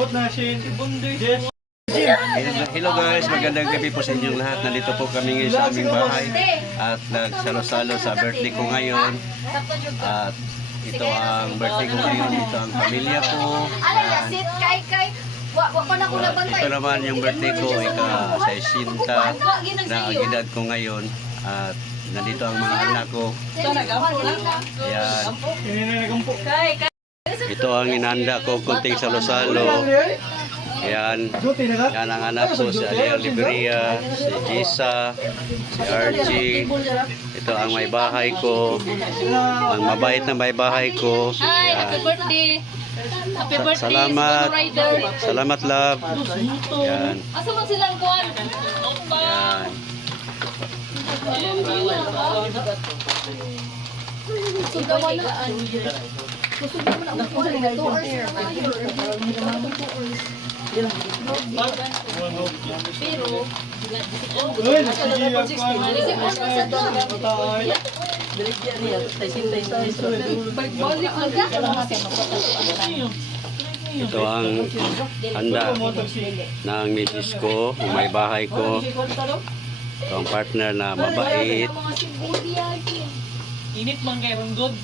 Hello guys, magandang gabi po sa inyong lahat. Nandito po kami ngayon sa aming bahay at nagsalo-salo sa birthday ko ngayon. At ito ang birthday ko ngayon, ito ang pamilya ko. Ito naman yung birthday ko, ika-60 na ang edad ko ngayon. At nandito ang mga anak ko. Ayan. Ito ang inanda ko, kunting salo-salo. Ayan, yan ang anak ko, si Aliel Liberia, si Gisa, si Archie. Ito ang may bahay ko, ang mabait na may bahay ko. Hi, happy birthday. Happy birthday, Salamat. Rider. Salamat, love. Ayan. Asa man silang kuwan? Ayan. Ito ang handa ng misis ko, ng may bahay ko. Ito ang partner na mabait. Init man kay Ronggod.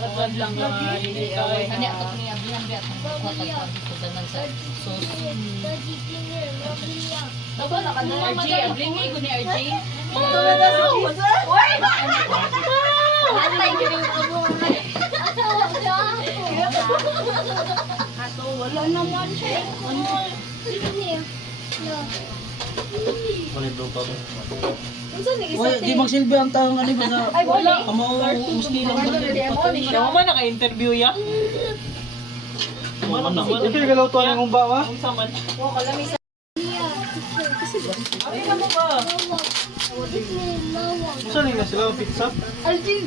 Agad lang init kay. Hani ako niya biyan biyan kuwan dito daman sa sus. Dapat na kanang RJ, blingi ko ni RJ. Oy! Atay gini ko. Wala naman siya. Di magsilbi ang taong ano ba na? Ay wala. Amo musti lang ba? Amo man naka-interview ya. Ito yung galaw to ng umba ma? Ang saman. Ay mo ba? Saan yung nasa lang pizza? Aljin.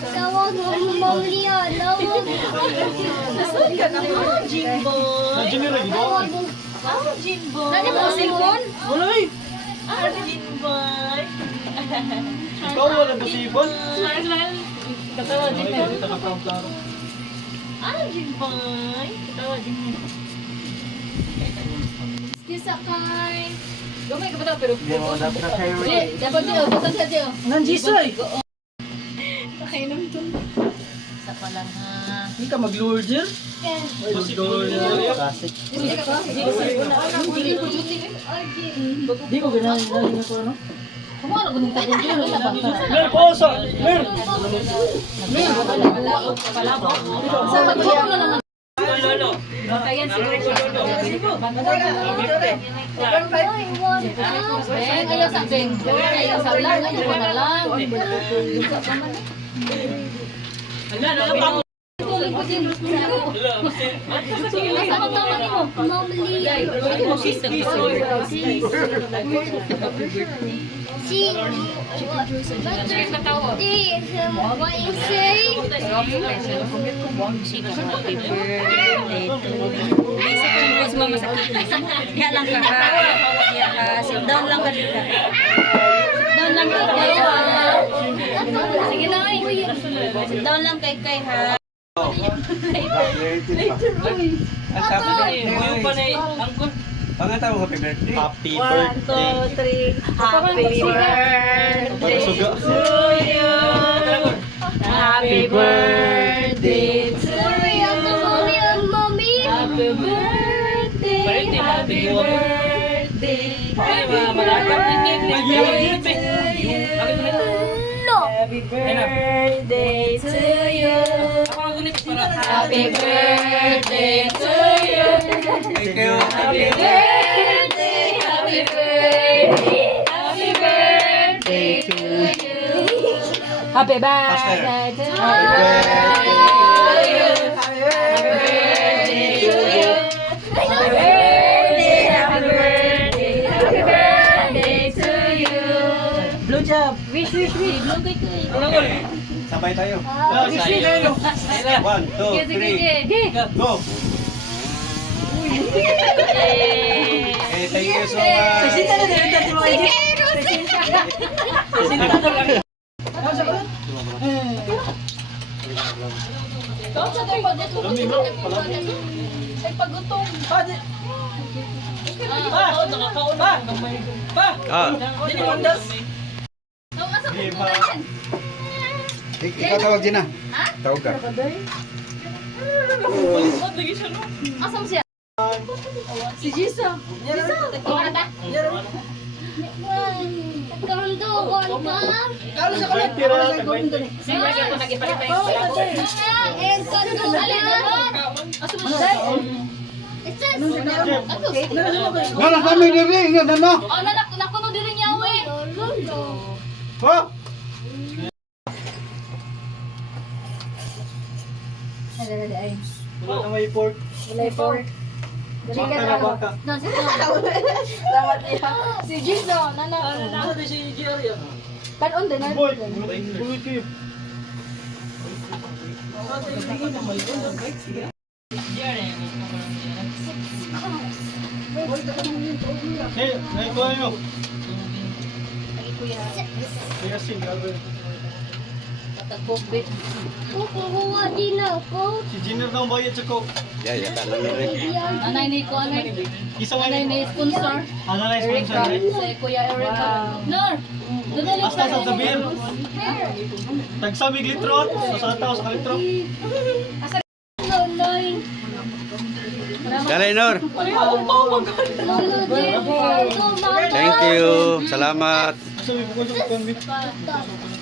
Tawag mo Maria. Tawag. Jimbo. Nandiyan yung lagi ba? Jimbo. Nani mo silpon? Walay! Jimbo. Ikaw wala ba si Ibon? Katawa Jimbo. Dito ka from Claro. Jimbo. Katawa Jimbo. Kisa kay. Gamay ka ba daw pero Hindi mo dapat na kayo. dapat niyo butan sa diyo. Nanjisoy. Sa palang ha. Hindi ka mag-lure Di ko ganahin ako ano? Kumano ko nung tagon diyo na banta. Mer, poso! Mer! Sa magkuha na naman. Lolo. Kayan si Ben, ayaw sa Ben. Ayaw sa lang, ayaw ko na lang. Ala, nalapang. Tuloy ko din. Ano tama niyo? Maria. See, what you say? Kaya lang ka sit down lang ka dito. Sit down lang kay Sige na ay. Sit down lang kay ha. Ang sabi na Yung pa na ang good. pangatawag happy birthday. Happy 1, 2, 3. Happy birthday Suga. to you. Happy birthday to you. Happy birthday. Happy birthday. Ay, malakap din yun. Happy birthday to you. Ako ang gunit para. Happy birthday to you. Thank you. Happy birthday. Happy birthday. Happy birthday to you. Happy birthday to you. Happy birthday to you. Happy birthday. Happy birthday. Happy birthday to you. Blue job. Wish. Blue kay. Sabay tayo. Wish me na yun. 1, 2, 3, go! Okay, thank you so much. Sinta na din ang mga idea. Sinta ko lang. Kau sa tayo dito. Ay, pagutong. Nakakaon na. Ah, Hindi mo das. Ikaw tawag din na. Tawag ka. Lagi siya no. Asam siya? Si Jisa. Kandugon pa. Kalo sa kalit tira. And kandugon. It says. Wala kami diri, ingnan mo. Oh, nakuno din niya we. Ho? Wala na may pork. Baka na baka. Si Jisa, nana. Ano din si Jerry? Kanon din na. Boy, bulit kayo. Hey, naikuha nyo. Kaya grabe. Patagkobit. Kukuha din ako. Si Jenner na ang bayad sa coke. yan, yan, talo na rin. Anay ni ko anay. Isa nga Anay ni sponsor. Ano na yung Erika. sponsor? Si Kuya Erika. Nor. Dudalik Hasta sa sabir. Tagsamig litro. Sa tao sa litro. Loloy. Dali, Nor. Lolo, Thank you. Salamat. Sabi ko sa konbit. Bata.